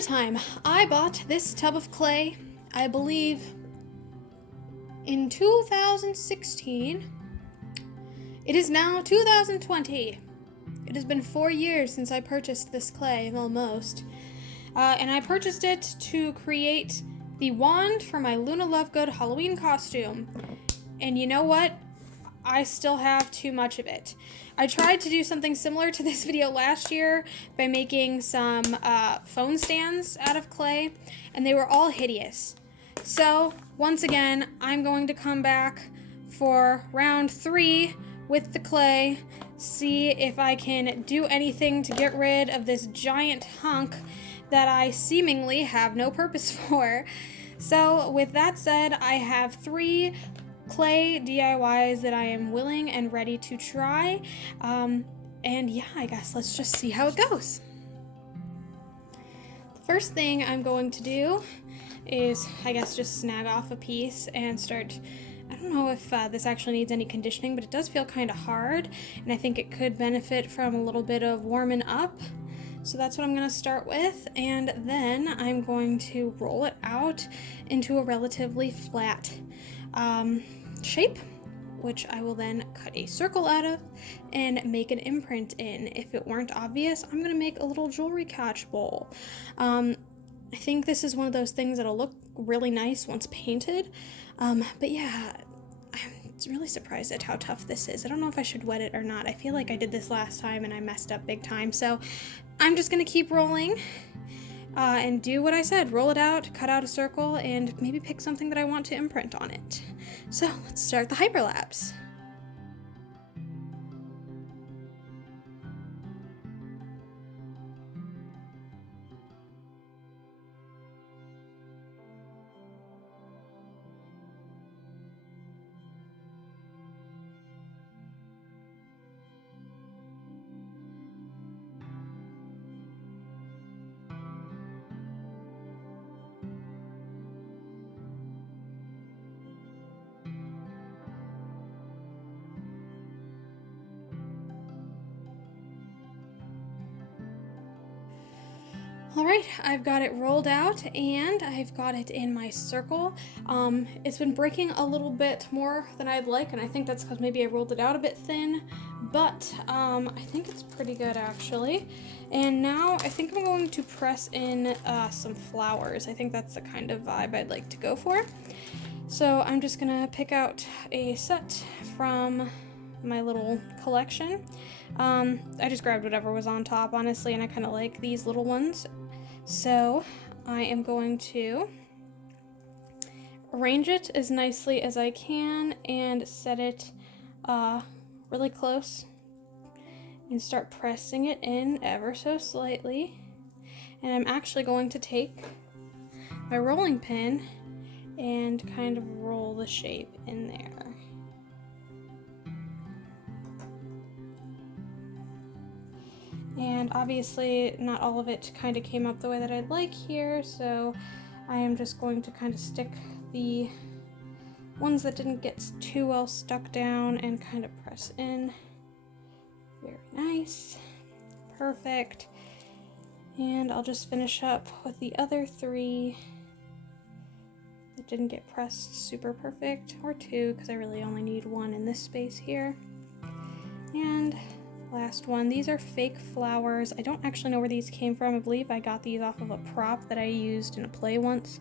Story time. I bought this tub of clay, I believe, in 2016. It is now 2020. It has been 4 years since I purchased this clay, almost. And I purchased it to create the wand for my Luna Lovegood Halloween costume. And you know what? I still have too much of it. I tried to do something similar to this video last year by making some phone stands out of clay, and they were all hideous. So, once again, I'm going to come back for round 3 with the clay, see if I can do anything to get rid of this giant hunk that I seemingly have no purpose for. So, with that said, I have 3 clay DIYs that I am willing and ready to try. And yeah, I guess let's just see how it goes. The first thing I'm going to do is, I guess, just snag off a piece and start. I don't know if this actually needs any conditioning, but it does feel kind of hard, and I think it could benefit from a little bit of warming up. So that's what I'm going to start with, and then I'm going to roll it out into a relatively flat shape, which I will then cut a circle out of and make an imprint in. If it weren't obvious, I'm going to make a little jewelry catch bowl. I think this is one of those things that'll look really nice once painted, but yeah, I'm really surprised at how tough this is. I don't know if I should wet it or not. I feel like I did this last time and I messed up big time, so I'm just going to keep rolling and do what I said. Roll it out, cut out a circle, and maybe pick something that I want to imprint on it. So let's start the hyperlapse. Alright, I've got it rolled out and I've got it in my circle. It's been breaking a little bit more than I'd like, and I think that's because maybe I rolled it out a bit thin, but I think it's pretty good actually. And now I think I'm going to press in some flowers. I think that's the kind of vibe I'd like to go for. So I'm just gonna pick out a set from my little collection. I just grabbed whatever was on top, honestly, and I kind of like these little ones. So I am going to arrange it as nicely as I can and set it really close and start pressing it in ever so slightly. And I'm actually going to take my rolling pin and kind of roll the shape in there. And obviously not all of it kind of came up the way that I'd like here, so I am just going to kind of stick the ones that didn't get too well stuck down and kind of press in. Very nice. Perfect. And I'll just finish up with the other 3 that didn't get pressed super perfect, or 2, because I really only need 1 in this space here. And last one. These are fake flowers. I don't actually know where these came from. I believe I got these off of a prop that I used in a play once.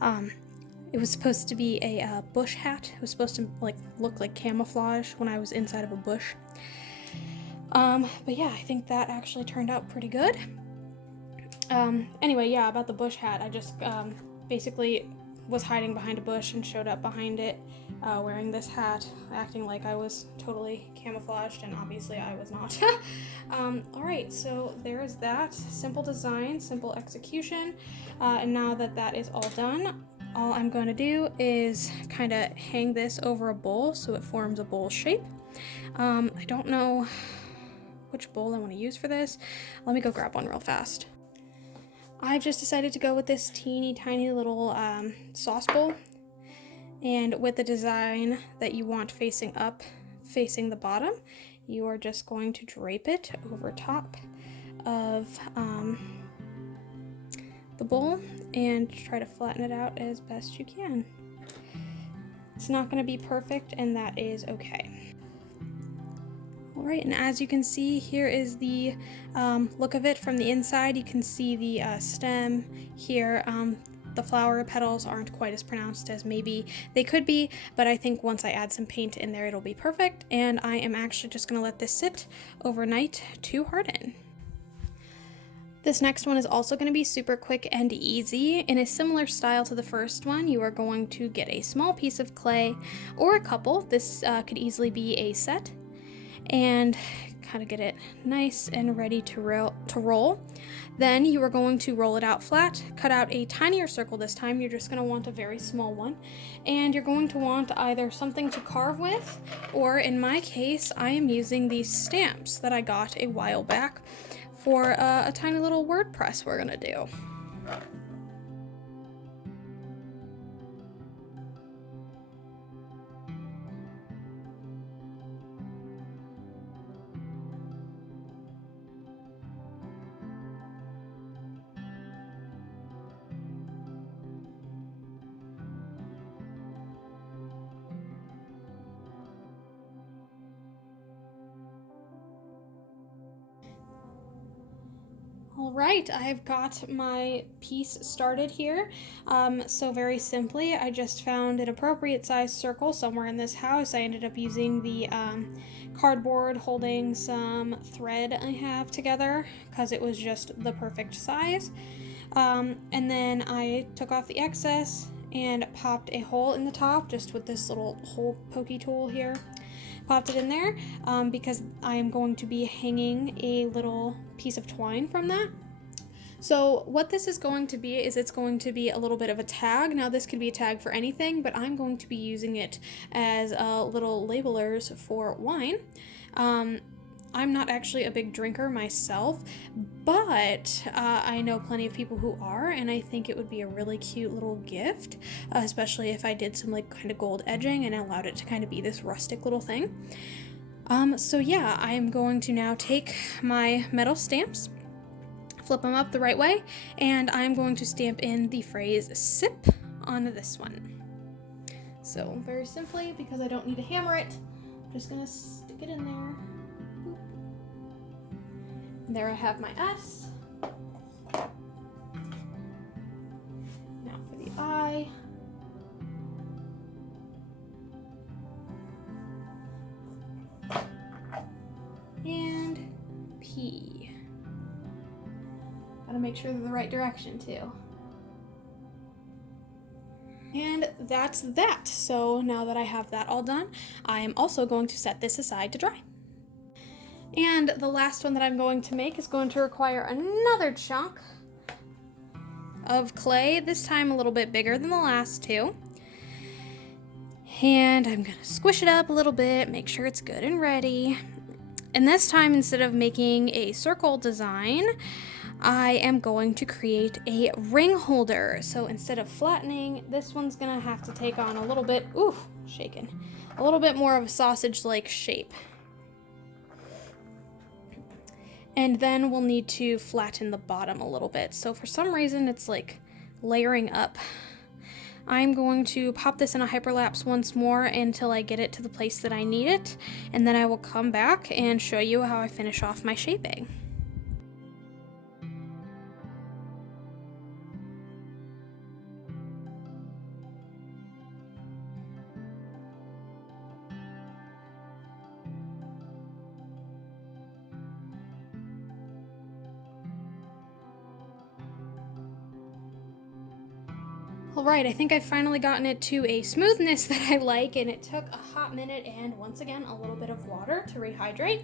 It was supposed to be a bush hat. It was supposed to look like camouflage when I was inside of a bush. But yeah, I think that actually turned out pretty good. Anyway, yeah, about the bush hat, I just basically was hiding behind a bush and showed up behind it wearing this hat, acting like I was totally camouflaged, and obviously I was not. Alright, so there is that. Simple design, simple execution, and now that that is all done, all I'm going to do is kind of hang this over a bowl so it forms a bowl shape. I don't know which bowl I want to use for this. Let me go grab one real fast. I've just decided to go with this teeny tiny little sauce bowl, and with the design that you want facing up, facing the bottom, you are just going to drape it over top of the bowl and try to flatten it out as best you can. It's not going to be perfect, and that is okay. All right, and as you can see, here is the look of it from the inside. You can see the stem here. The flower petals aren't quite as pronounced as maybe they could be, but I think once I add some paint in there, it'll be perfect. And I am actually just going to let this sit overnight to harden. This next one is also going to be super quick and easy. In a similar style to the first one, you are going to get a small piece of clay or a couple. This could easily be a set, and kind of get it nice and ready to roll. Then you are going to roll it out flat, cut out a tinier circle this time. You're just going to want a very small one, and you're going to want either something to carve with, or in my case, I am using these stamps that I got a while back for a tiny little word press we're gonna do. All right, I've got my piece started here. So very simply, I just found an appropriate size circle somewhere in this house. I ended up using the cardboard holding some thread I have together because it was just the perfect size. And then I took off the excess and popped a hole in the top just with this little hole pokey tool here. Popped it in there because I am going to be hanging a little piece of twine from that. So what this is going to be is it's going to be a little bit of a tag. Now this could be a tag for anything, but I'm going to be using it as little labelers for wine. I'm not actually a big drinker myself, but I know plenty of people who are, and I think it would be a really cute little gift, especially if I did some like kind of gold edging and allowed it to kind of be this rustic little thing. So yeah, I am going to now take my metal stamps, flip them up the right way, and I'm going to stamp in the phrase "sip" on this one. So very simply, because I don't need to hammer it, I'm just gonna stick it in there. And there I have my S. Now for the I. And P. Gotta make sure they're the right direction too. And that's that. So now that I have that all done, I am also going to set this aside to dry. And the last one that I'm going to make is going to require another chunk of clay, this time a little bit bigger than the last two. And I'm gonna squish it up a little bit, make sure it's good and ready. And this time, instead of making a circle design, I am going to create a ring holder. So instead of flattening, this one's gonna have to take on a little bit, shaking, a little bit more of a sausage-like shape. And then we'll need to flatten the bottom a little bit. So for some reason, it's like layering up. I'm going to pop this in a hyperlapse once more until I get it to the place that I need it. And then I will come back and show you how I finish off my shaping. Alright, I think I've finally gotten it to a smoothness that I like, and it took a hot minute and once again a little bit of water to rehydrate.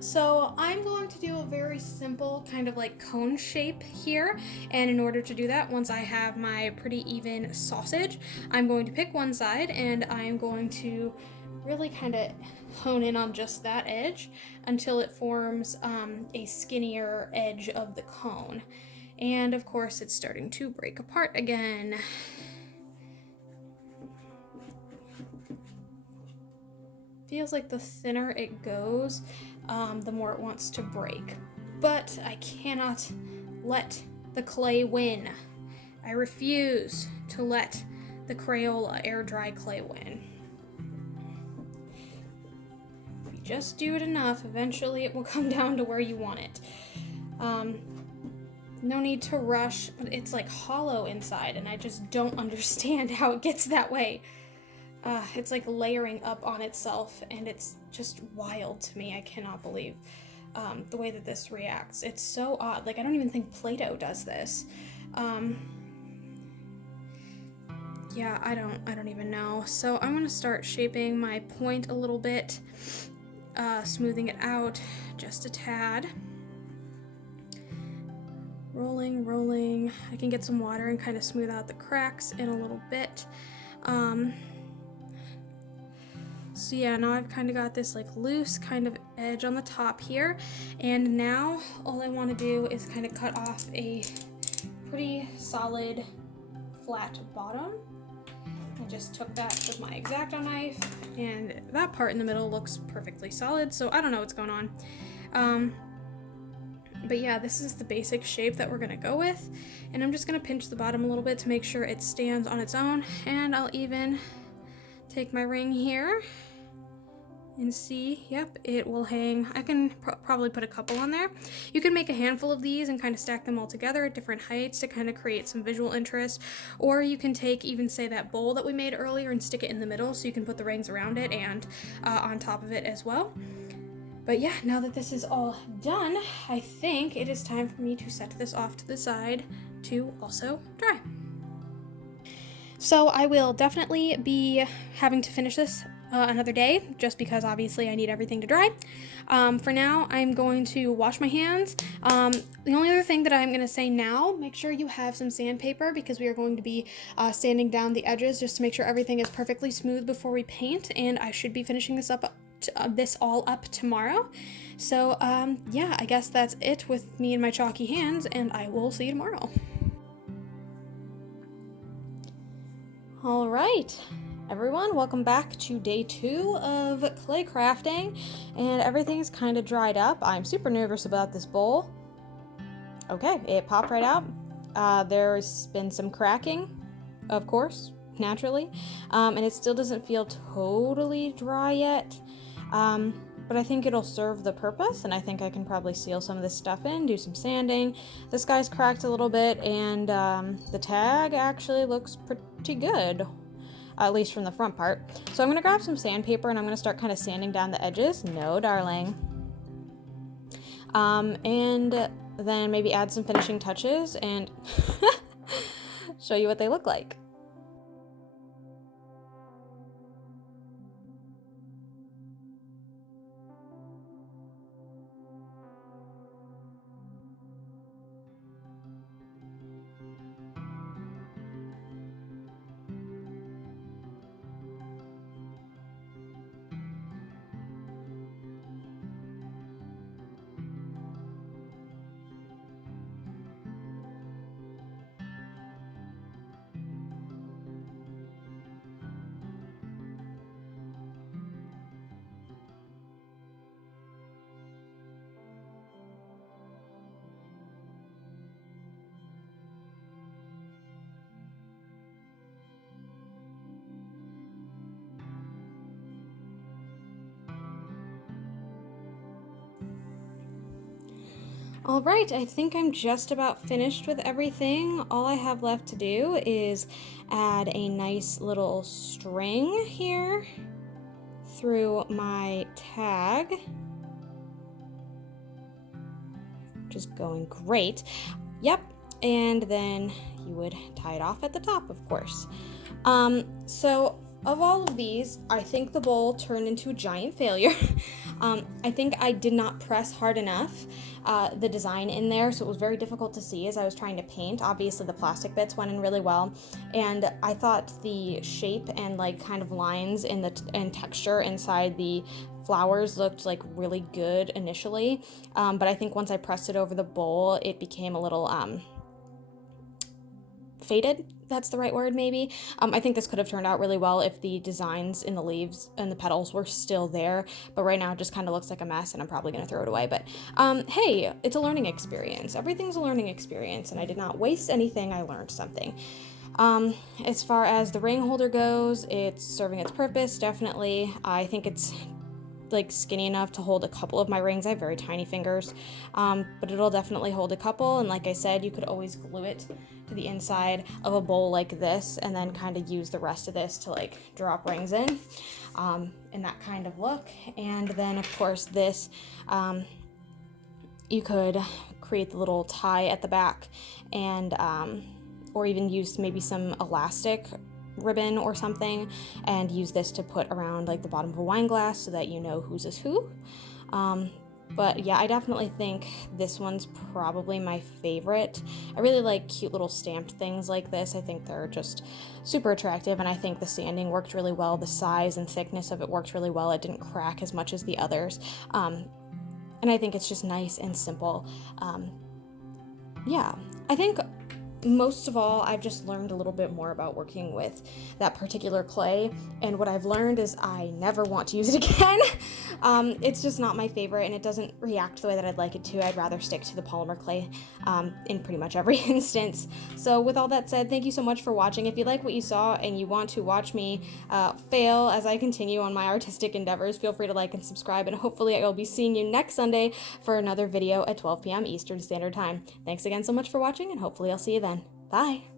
So I'm going to do a very simple kind of like cone shape here, and in order to do that, once I have my pretty even sausage, I'm going to pick one side and I'm going to really kind of hone in on just that edge until it forms a skinnier edge of the cone. And of course, it's starting to break apart again. Feels like the thinner it goes, the more it wants to break. But I cannot let the clay win. I refuse to let the Crayola air dry clay win. If you just do it enough, eventually it will come down to where you want it. No need to rush, but it's like hollow inside, and I just don't understand how it gets that way. It's like layering up on itself, and it's just wild to me. I cannot believe the way that this reacts. It's so odd. Like, I don't even think Play-Doh does this. Yeah, I don't even know. So I'm gonna start shaping my point a little bit, smoothing it out just a tad. Rolling. I can get some water and kind of smooth out the cracks in a little bit. So yeah, now I've kind of got this like loose kind of edge on the top here, and now all I want to do is kind of cut off a pretty solid flat bottom. I just took that with my X-Acto knife, and that part in the middle looks perfectly solid, so I don't know what's going on. But yeah, this is the basic shape that we're gonna go with, and I'm just gonna pinch the bottom a little bit to make sure it stands on its own, and I'll even take my ring here and see, yep, it will hang. I can probably put a couple on there. You can make a handful of these and kind of stack them all together at different heights to kind of create some visual interest, or you can take even say that bowl that we made earlier and stick it in the middle so you can put the rings around it and on top of it as well. But yeah, now that this is all done, I think it is time for me to set this off to the side to also dry. So I will definitely be having to finish this another day, just because obviously I need everything to dry. For now, I'm going to wash my hands. The only other thing that I'm going to say now, make sure you have some sandpaper, because we are going to be sanding down the edges just to make sure everything is perfectly smooth before we paint, and I should be finishing this up all up tomorrow. So yeah, I guess that's it with me and my chalky hands, and I will see you tomorrow. All right, everyone, welcome back to day 2 of clay crafting, and everything's kind of dried up. I'm super nervous about this bowl. Okay, it popped right out. There's been some cracking, of course, naturally, and it still doesn't feel totally dry yet. But I think it'll serve the purpose, and I think I can probably seal some of this stuff in, do some sanding. This guy's cracked a little bit, and the tag actually looks pretty good, at least from the front part. So I'm gonna grab some sandpaper and I'm gonna start kind of sanding down the edges. No, darling. And then maybe add some finishing touches and show you what they look like. All right, I think I'm just about finished with everything. All I have left to do is add a nice little string here through my tag, which is going great. Yep, and then you would tie it off at the top, of course. So of all of these, I think the bowl turned into a giant failure. I think I did not press hard enough the design in there, so it was very difficult to see as I was trying to paint. Obviously the plastic bits went in really well, and I thought the shape and like kind of lines in and texture inside the flowers looked like really good initially, but I think once I pressed it over the bowl, it became a little faded. That's the right word, maybe. I think this could have turned out really well if the designs in the leaves and the petals were still there, but right now it just kind of looks like a mess, and I'm probably going to throw it away. But hey, it's a learning experience. Everything's a learning experience, and I did not waste anything. I learned something. As far as the ring holder goes, it's serving its purpose, definitely. I think it's like skinny enough to hold a couple of my rings. I have very tiny fingers, but it'll definitely hold a couple. And like I said, you could always glue it to the inside of a bowl like this, and then kind of use the rest of this to like drop rings in that kind of look. And then of course this, you could create the little tie at the back, and or even use maybe some elastic ribbon or something, and use this to put around like the bottom of a wine glass so that you know whose is who. But yeah, I definitely think this one's probably my favorite. I really like cute little stamped things like this. I think they're just super attractive, and I think the sanding worked really well. The size and thickness of it worked really well. It didn't crack as much as the others. And I think it's just nice and simple. Yeah, I think most of all, I've just learned a little bit more about working with that particular clay, and what I've learned is I never want to use it again. It's just not my favorite, and it doesn't react the way that I'd like it to. I'd rather stick to the polymer clay in pretty much every instance. So with all that said, thank you so much for watching. If you like what you saw and you want to watch me fail as I continue on my artistic endeavors, feel free to like and subscribe, and hopefully I will be seeing you next Sunday for another video at 12 p.m. Eastern Standard Time. Thanks again so much for watching, and hopefully I'll see you then. Bye!